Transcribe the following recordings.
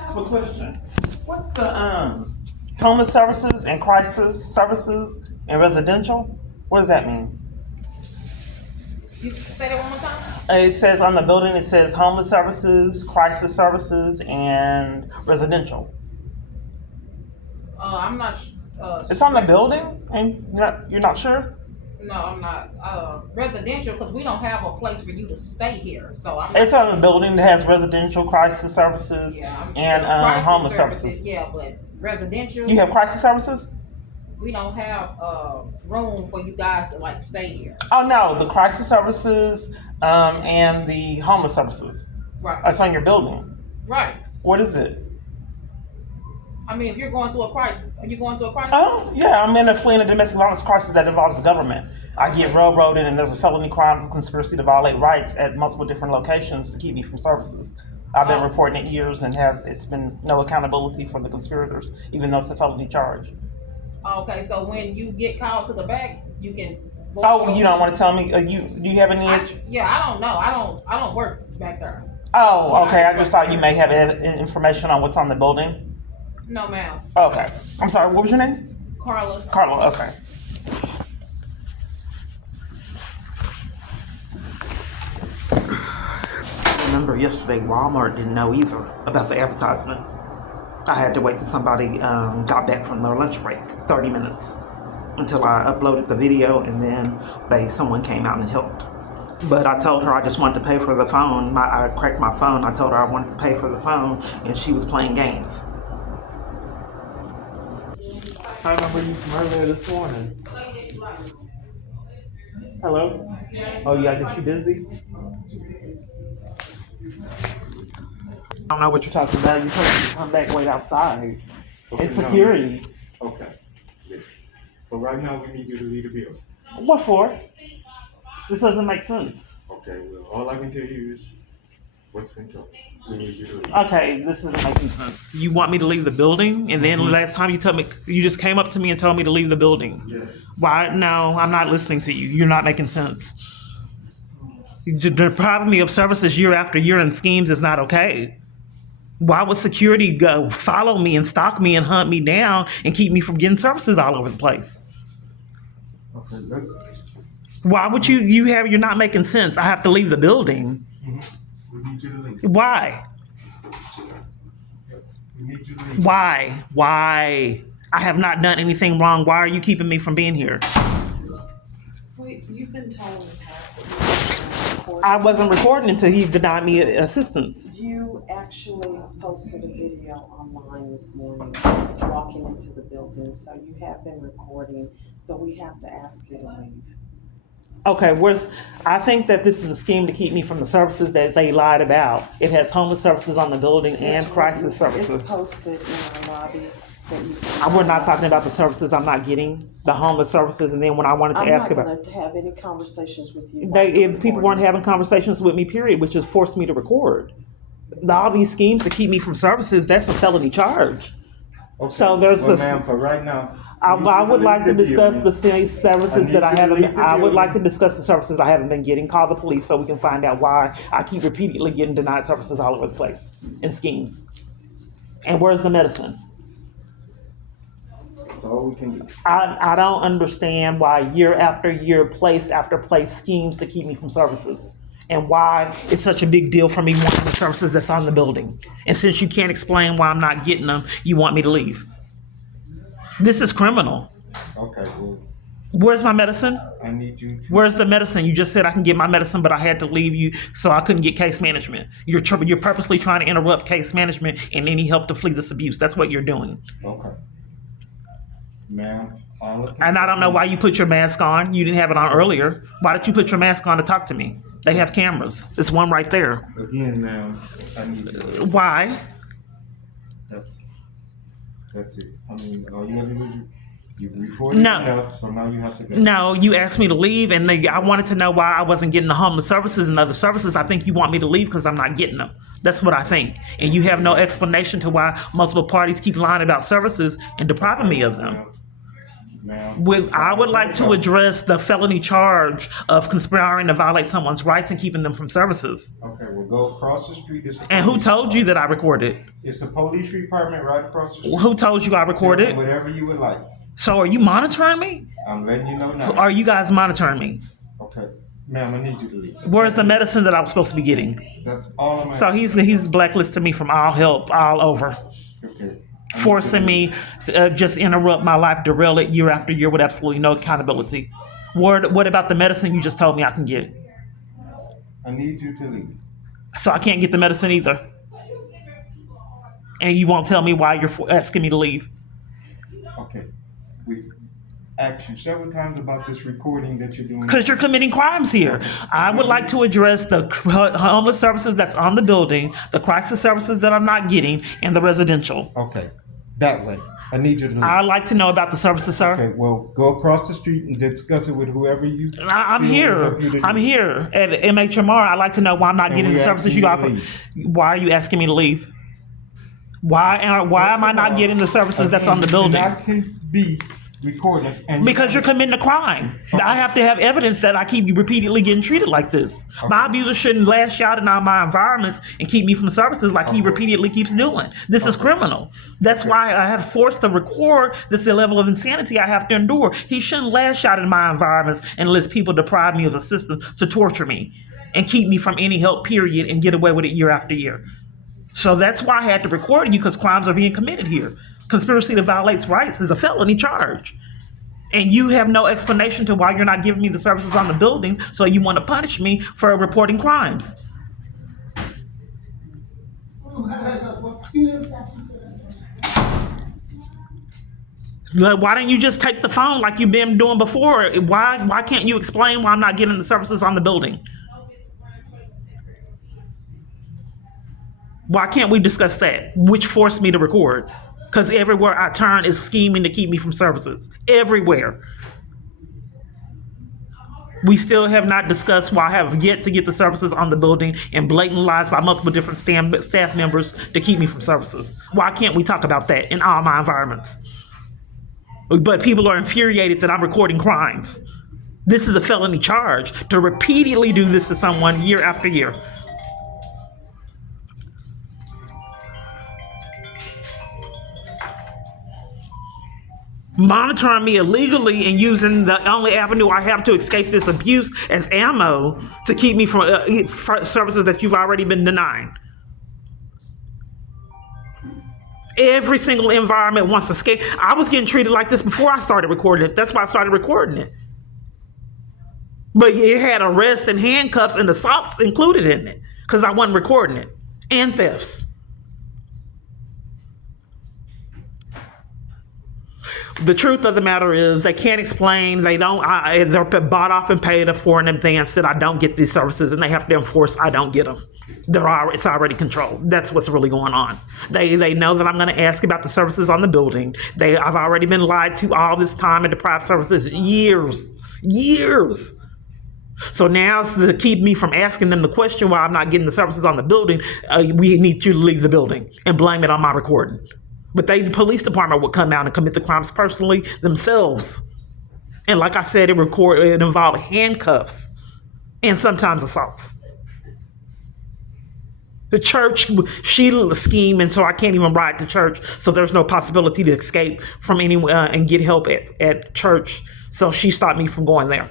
have a question. What's the homeless services and crisis services and residential? What does that mean? You say that one more time? It says on the building, it says homeless services, crisis services, and residential. I'm not. It's on the building, and you're not sure? No, I'm not. Residential, because we don't have a place for you to stay here. So I'm. It's on the building that has residential, crisis services, and crisis homeless services. Yeah, but residential. You have crisis services? We don't have room for you guys to like stay here. Oh no, the crisis services and the homeless services. Right. That's on your building. Right. What is it? I mean, if you're going through a crisis, are you going through a crisis? Oh yeah, I'm in a fleeing a domestic violence crisis that involves the government. I get railroaded, and there's a felony crime conspiracy to violate rights at multiple different locations to keep me from services. I've been reporting it years and it's been no accountability for the conspirators, even though it's a felony charge. Okay, so when you get called to the back, you can. Oh, you don't want to tell me? Do you have any? I don't know. I don't work back there. Oh, okay. I just thought you may have information on what's on the building. No, ma'am. Okay. I'm sorry. What was your name? Carla. Carla. Okay. I remember yesterday, Walmart didn't know either about the advertisement. I had to wait till somebody got back from their lunch break, 30 minutes, until I uploaded the video, and then someone came out and helped. But I told her I just wanted to pay for the phone. I cracked my phone. I told her I wanted to pay for the phone, and she was playing games. I remember you from earlier this morning. Hello? Oh, yeah, I guess you're busy? I don't know what you're talking about. You're supposed to come back and wait outside. Okay, It's security. Okay. Yes. But right now, we need you to leave the building. What for? This doesn't make sense. Okay, well, all I can tell you is what's been told. We need you to leave. Okay, this isn't making sense. You want me to leave the building? And then last time you told me, you just came up to me and told me to leave the building. Yes. Why? No, I'm not listening to you. You're not making sense. Depriving me of services year after year and schemes is not okay. Why would security go follow me and stalk me and hunt me down and keep me from getting services all over the place? Okay, let's. Why would you're not making sense. I have to leave the building. We need you to leave. Why? We need you to leave. Why? Why? I have not done anything wrong. Why are you keeping me from being here? Wait, you've been told in the past that you were recording. I wasn't recording until he denied me assistance. You actually posted a video online this morning walking into the building, so you have been recording, so we have to ask you to leave. Okay, I think that this is a scheme to keep me from the services that they lied about. It has homeless services on the building and crisis services. It's posted in our lobby. We're not talking about the services I'm not getting, the homeless services, and then when I wanted to ask about... I'm not going to have any conversations with you. People weren't having conversations with me, period, which just forced me to record. All these schemes to keep me from services, that's a felony charge. Okay. So there's ma'am, for right now. I would like to discuss the services that I haven't. I would like to building. discuss the services I haven't been getting. Call the police so we can find out why I keep repeatedly getting denied services all over the place and schemes. And where's the medicine? That's all we can do. I don't understand why year after year, place after place schemes to keep me from services. And why it's such a big deal for me wanting the services that's on the building. And since you can't explain why I'm not getting them, you want me to leave. This is criminal. Okay, well, Where's my medicine? I need you to. Where's the medicine? You just said I can get my medicine, but I had to leave you, so I couldn't get case management. You're purposely trying to interrupt case management and any help to flee this abuse. That's what you're doing. Okay. Ma'am, And I don't know why you put your mask on. You didn't have it on earlier. Why did you put your mask on to talk to me? They have cameras. There's one right there. Again, ma'am, I need you. Why? That's it. I mean, all you gotta do is you recorded No. enough, so now you have to go. No, you asked me to leave, and I wanted to know why I wasn't getting the homeless services and other services. I think you want me to leave because I'm not getting them. That's what I think. And you have no explanation to why multiple parties keep lying about services and depriving me of them. Ma'am. I would like to address the felony charge of conspiring to violate someone's rights and keeping them from services. Okay, we'll go across the street. And who told you that I recorded? It's a police department right across the street. Who told you I recorded? Whatever you would like. So are you monitoring me? I'm letting you know now. Are you guys monitoring me? Okay. Ma'am, I need you to leave. Where's the medicine that I was supposed to be getting? That's all I'm So he's blacklisted me from all help all over, Okay. forcing me to just interrupt my life, derail it year after year with absolutely no accountability. What about the medicine you just told me I can get? I need you to leave. So I can't get the medicine either. And you won't tell me why you're asking me to leave. Okay. We've asked you several times about this recording that you're doing. Because you're committing crimes here. I would like to address the homeless services that's on the building, the crisis services that I'm not getting, and the residential. Okay. That way. I need you to leave. I'd like to know about the services, sir. Okay, well, go across the street and discuss it with whoever you. I'm feel here. will help you to I'm do. here at MHMR. I'd like to know why I'm not And getting we the services asking you you to offer. leave. Why are you asking me to leave? Why am I not getting the services that's on the building? That can be recordings. And Because you're committing a crime. Okay. I have to have evidence that I keep repeatedly getting treated like this. My abuser shouldn't lash out in all my environments and keep me from services like he repeatedly keeps doing. This is criminal. That's why I have forced to record this level of insanity I have to endure. He shouldn't lash out in my environments and let people deprive me of assistance to torture me and keep me from any help, period, and get away with it year after year. So that's why I had to record you, because crimes are being committed here. Conspiracy to violate rights is a felony charge. And you have no explanation to why you're not giving me the services on the building, so you want to punish me for reporting crimes. Why didn't you just take the phone like you've been doing before? Why can't you explain why I'm not getting the services on the building? Why can't we discuss that? Which forced me to record. Because everywhere I turn is scheming to keep me from services. Everywhere. We still have not discussed why I have yet to get the services on the building, and blatant lies by multiple different staff members to keep me from services. Why can't we talk about that in all my environments? But people are infuriated that I'm recording crimes. This is a felony charge to repeatedly do this to someone year after year. Monitoring me illegally and using the only avenue I have to escape this abuse as ammo to keep me from services that you've already been denying. Every single environment wants to escape. I was getting treated like this before I started recording it. That's why I started recording it. But it had arrests and handcuffs and assaults included in it because I wasn't recording it, and thefts. The truth of the matter is they can't explain, they're bought off and paid for in advance that I don't get these services, and they have to enforce I don't get them. It's already controlled. That's what's really going on. They know that I'm going to ask about the services on the building. I've already been lied to all this time and deprived services years. So now to keep me from asking them the question why I'm not getting the services on the building, we need you to leave the building and blame it on my recording. But the police department would come out and commit the crimes personally themselves. And like I said, it involved handcuffs and sometimes assaults. The church, she scheming so I can't even ride to church. So there's no possibility to escape from anyone and get help at church. So she stopped me from going there.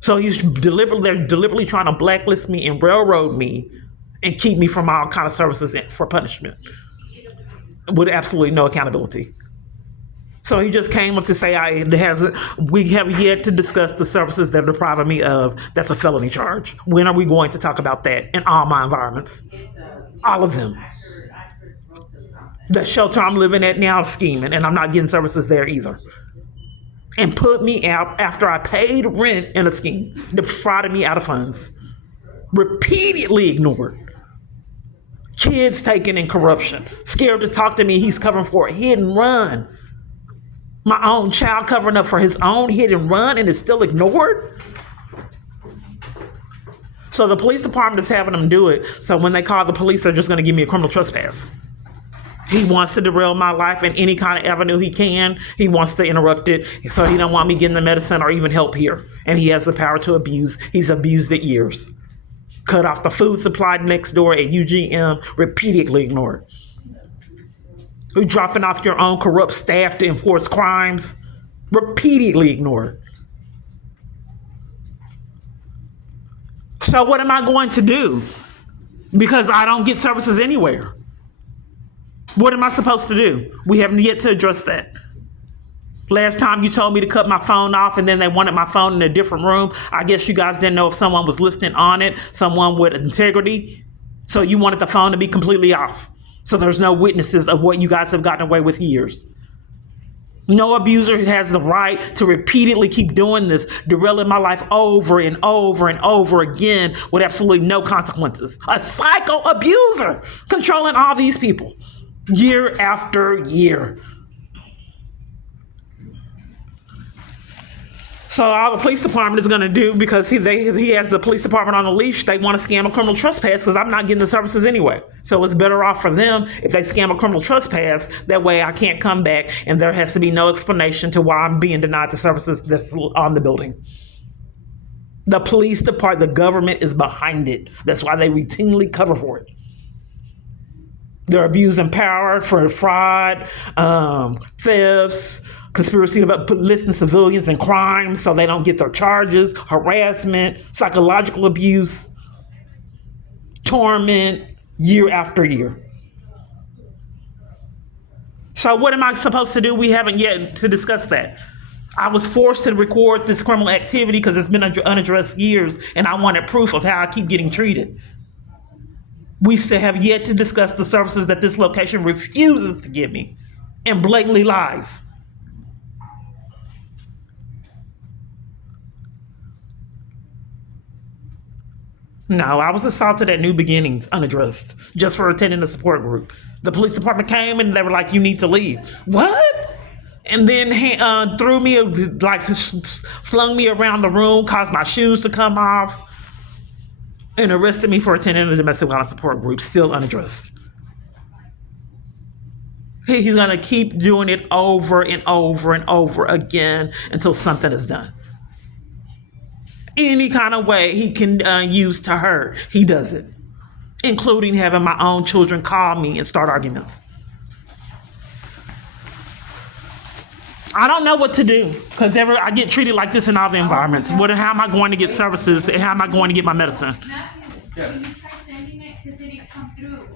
So they're deliberately trying to blacklist me and railroad me and keep me from all kind of services for punishment, with absolutely no accountability. So he just came up to say, we have yet to discuss the services they're depriving me of. That's a felony charge. When are we going to talk about that in all my environments? All of them. The shelter I'm living at now is scheming, and I'm not getting services there either. And put me out after I paid rent in a scheme, defrauded me out of funds. Repeatedly ignored. Kids taken in corruption, scared to talk to me. He's covering for a hit and run. My own child covering up for his own hit and run and is still ignored. So the police department is having them do it. So when they call the police, they're just going to give me a criminal trespass. He wants to derail my life in any kind of avenue he can. He wants to interrupt it, so he don't want me getting the medicine or even help here. And he has the power to abuse. He's abused it years. Cut off the food supply next door at UGM, repeatedly ignored. Who dropping off your own corrupt staff to enforce crimes, repeatedly ignored. So what am I going to do? Because I don't get services anywhere. What am I supposed to do? We haven't yet to address that. Last time you told me to cut my phone off and then they wanted my phone in a different room. I guess you guys didn't know if someone was listening on it, someone with integrity. So you wanted the phone to be completely off. So there's no witnesses of what you guys have gotten away with years. No abuser has the right to repeatedly keep doing this, derailing my life over and over and over again with absolutely no consequences. A psycho abuser controlling all these people year after year. So all the police department is going to do, because he has the police department on the leash, they want to scam a criminal trespass because I'm not getting the services anyway. So it's better off for them if they scam a criminal trespass. That way I can't come back and there has to be no explanation to why I'm being denied the services that's on the building. The police department, the government is behind it. That's why they routinely cover for it. They're abusing power for fraud, thefts, conspiracy to listing civilians in crimes so they don't get their charges, harassment, psychological abuse, torment, year after year. So what am I supposed to do? We haven't yet to discuss that. I was forced to record this criminal activity because it's been unaddressed years, and I wanted proof of how I keep getting treated. We still have yet to discuss the services that this location refuses to give me and blatantly lies. No, I was assaulted at New Beginnings, unaddressed, just for attending the support group. The police department came and they were like, you need to leave. What? And then threw me, like flung me around the room, caused my shoes to come off, and arrested me for attending a domestic violence support group, still unaddressed. He's gonna keep doing it over and over and over again until something is done. Any kind of way he can use to hurt, he does it, including having my own children call me and start arguments. I don't know what to do because I get treated like this in all the environments. How am I going to get services? And how am I going to get my medicine? Can you try sending it because it didn't come through?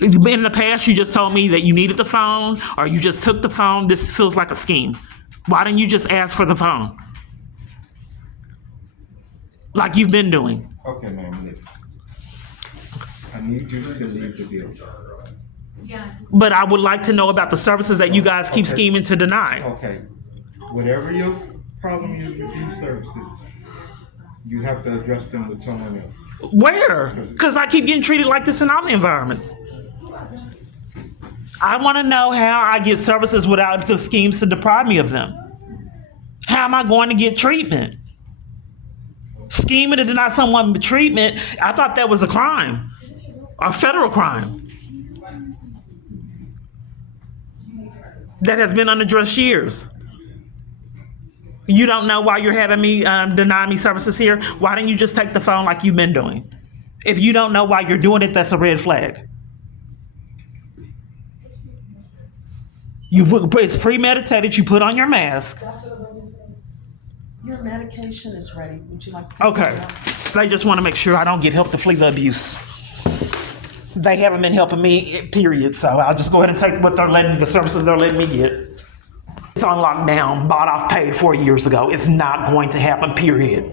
In the past, you just told me that you needed the phone or you just took the phone. This feels like a scheme. Why didn't you just ask for the phone? Like you've been doing. Okay, ma'am, listen. I need you to leave the building. Yeah. But I would like to know about the services that you guys keep scheming to deny. Okay, whatever your problem is with these services, you have to address them with someone else. Where? Because I keep getting treated like this in all the environments. I want to know how I get services without the schemes to deprive me of them. How am I going to get treatment? Scheming to deny someone treatment, I thought that was a crime, a federal crime that has been unaddressed years. You don't know why you're having me deny me services here? Why didn't you just take the phone like you've been doing? If you don't know why you're doing it, that's a red flag. It's premeditated. You put on your mask. Your medication is ready. Would you like to? Okay. They just want to make sure I don't get help to flee the abuse. They haven't been helping me, period. So I'll just go ahead and take the services they're letting me get. It's on lockdown, bought off, paid 4 years ago. It's not going to happen, period.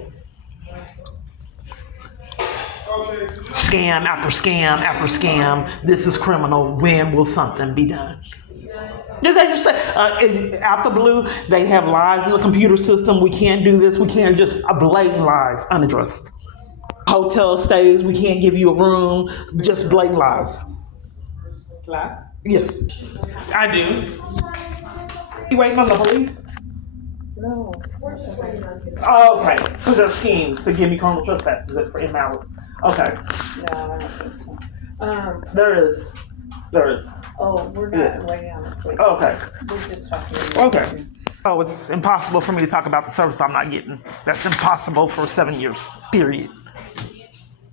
Scam after scam after scam. This is criminal. When will something be done? They just say, out the blue, they have lies in the computer system. We can't do this. We can't just blatant lies, unaddressed. Hotel stays, we can't give you a room, just blatant lies. Black? Yes, I do. You waiting on the police? No. We're just waiting on you. Oh, okay. Because there's schemes to give me criminal trespasses in malice. Okay. No, I don't think so. There is. There is. Oh, we're not waiting on the police. Okay. We're just talking. Okay. Oh, it's impossible for me to talk about the service I'm not getting. That's impossible for 7 years, period.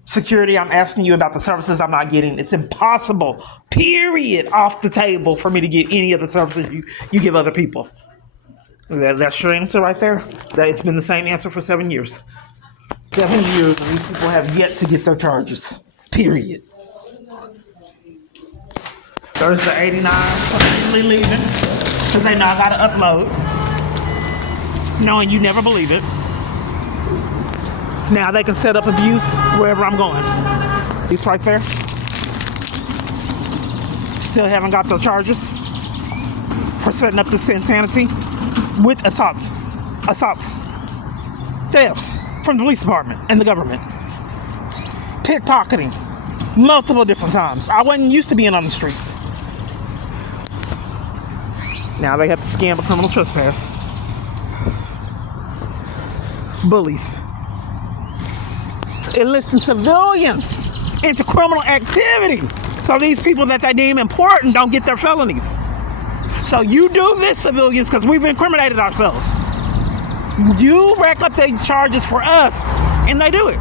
Security, I'm asking you about the services I'm not getting. It's impossible, period, off the table for me to get any of the services you give other people. That's your answer right there? It's been the same answer for 7 years. 7 years, and these people have yet to get their charges, period. There's the 89 completely leaving because they know I gotta upload, knowing you never believe it. Now they can set up abuse wherever I'm going. It's right there. Still haven't got their charges for setting up this insanity with assaults, thefts from the police department and the government, pickpocketing, multiple different times. I wasn't used to being on the streets. Now they have to scam a criminal trespass. Bullies. Enlisting civilians into criminal activity. So these people that they deem important don't get their felonies. So you do this, civilians, because we've incriminated ourselves. You rack up the charges for us, and they do it.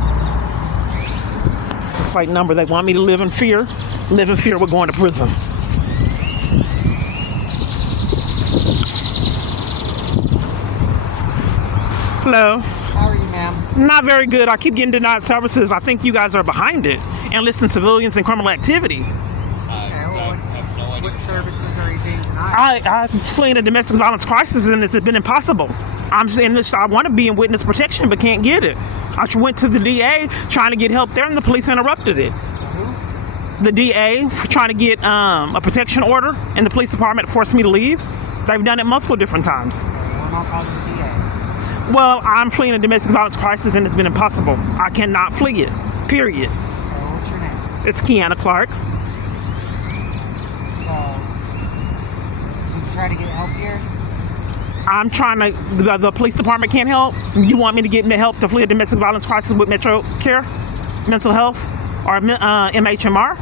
It's like number, they want me to live in fear. Live in fear, we're going to prison. Hello. How are you, ma'am? Not very good. I keep getting denied services. I think you guys are behind it. Enlisting civilians in criminal activity. What services are you being denied? I'm fleeing a domestic violence crisis, and it's been impossible. I'm in this. I want to be in witness protection, but can't get it. I went to the DA trying to get help there, and the police interrupted it. The DA trying to get a protection order, and the police department forced me to leave. They've done it multiple different times. We're not calling the DA. Well, I'm fleeing a domestic violence crisis, and it's been impossible. I cannot flee it. Period. What's your name? It's Kiana Clark. So, did you try to get help here? I'm trying to. The police department can't help. You want me to get help to flee a domestic violence crisis with Metro Care, mental health, or MHMR?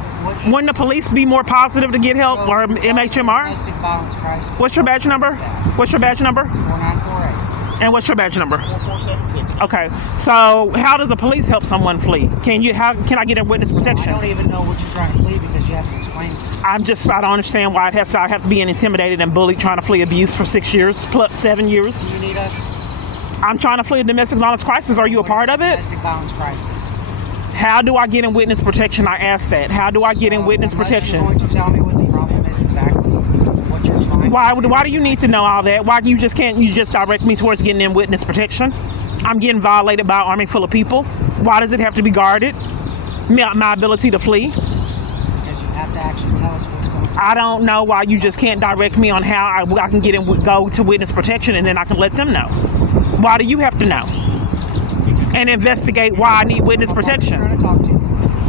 Wouldn't the police be more positive to get help, or MHMR? Domestic violence crisis. What's your badge number? What's your badge number? 4948. And what's your badge number? 4476. Okay. So how does the police help someone flee? How can I get in witness protection? I don't even know what you're trying to flee because you have to explain it. I don't understand why I have to be intimidated and bullied trying to flee abuse for 6 years plus 7 years. Do you need us? I'm trying to flee a domestic violence crisis. Are you a part of it? Domestic violence crisis. How do I get in witness protection? I asked that. How do I get in witness protection? You're going to tell me what the problem is exactly, what you're trying Why do you need to know all that? Why you just direct me towards getting in witness protection? I'm getting violated by an army full of people. Why does it have to be guarded? My ability to flee? Because you have to actually tell us what's going on. I don't know why you just can't direct me on how I can go to witness protection, and then I can let them know. Why do you have to know? And investigate why I need witness protection. I'm trying to talk to you.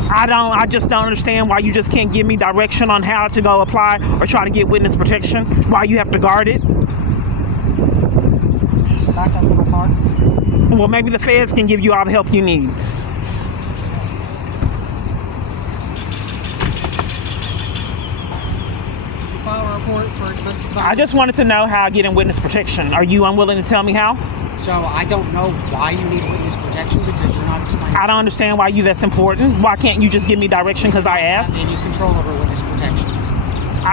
I just don't understand why you just can't give me direction on how to go apply or try to get witness protection. Why you have to guard it. So back up a little car. Well, maybe the feds can give you all the help you need. Did you file a report for domestic violence? I just wanted to know how I get in witness protection. Are you unwilling to tell me how? So I don't know why you need witness protection because you're not explaining. I don't understand why that's important. Why can't you just give me direction because I asked? Have any control over witness protection?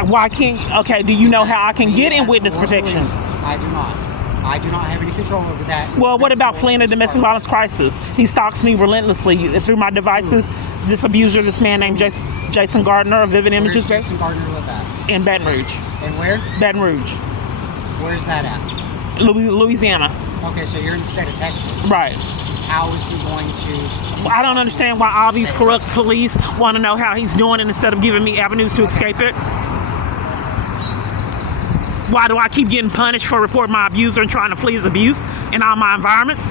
Why can't? Okay, do you know how I can get in witness protection? I do not. I do not have any control over that. Well, what about fleeing a domestic violence crisis? He stalks me relentlessly through my devices. This abuser, this man named Jason Gardner of Vivid Images. Where's Jason Gardner live at? In Baton Rouge. And where? Baton Rouge. Where's that at? Louisiana. Okay, so you're in the state of Texas. Right. How is he going to... I don't understand why all these corrupt police want to know how he's doing it instead of giving me avenues to escape it. Why do I keep getting punished for reporting my abuser and trying to flee his abuse in all my environments?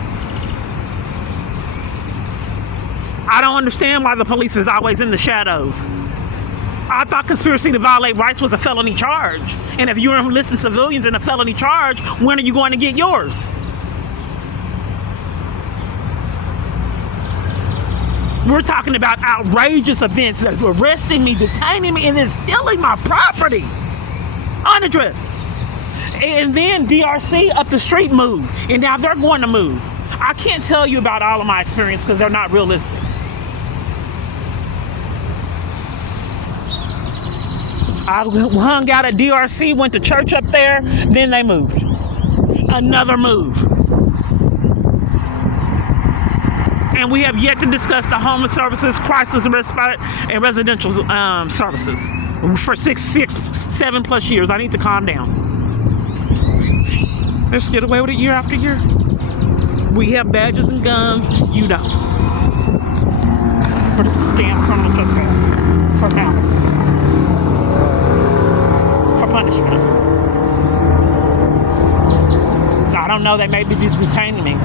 I don't understand why the police is always in the shadows. I thought conspiracy to violate rights was a felony charge. And if you're enlisting civilians in a felony charge, when are you going to get yours? We're talking about outrageous events, arresting me, detaining me, and then stealing my property unaddressed. And then DRC up the street moved, and now they're going to move. I can't tell you about all of my experience because they're not realistic. I hung out at DRC, went to church up there, then they moved. Another move. And we have yet to discuss the homeless services, crisis respite, and residential services for 7+ years. I need to calm down. Let's get away with it year after year. We have badges and guns, you don't. But it's a scam, criminal trespass, for malice, for punishment. I don't know, they may be detaining me.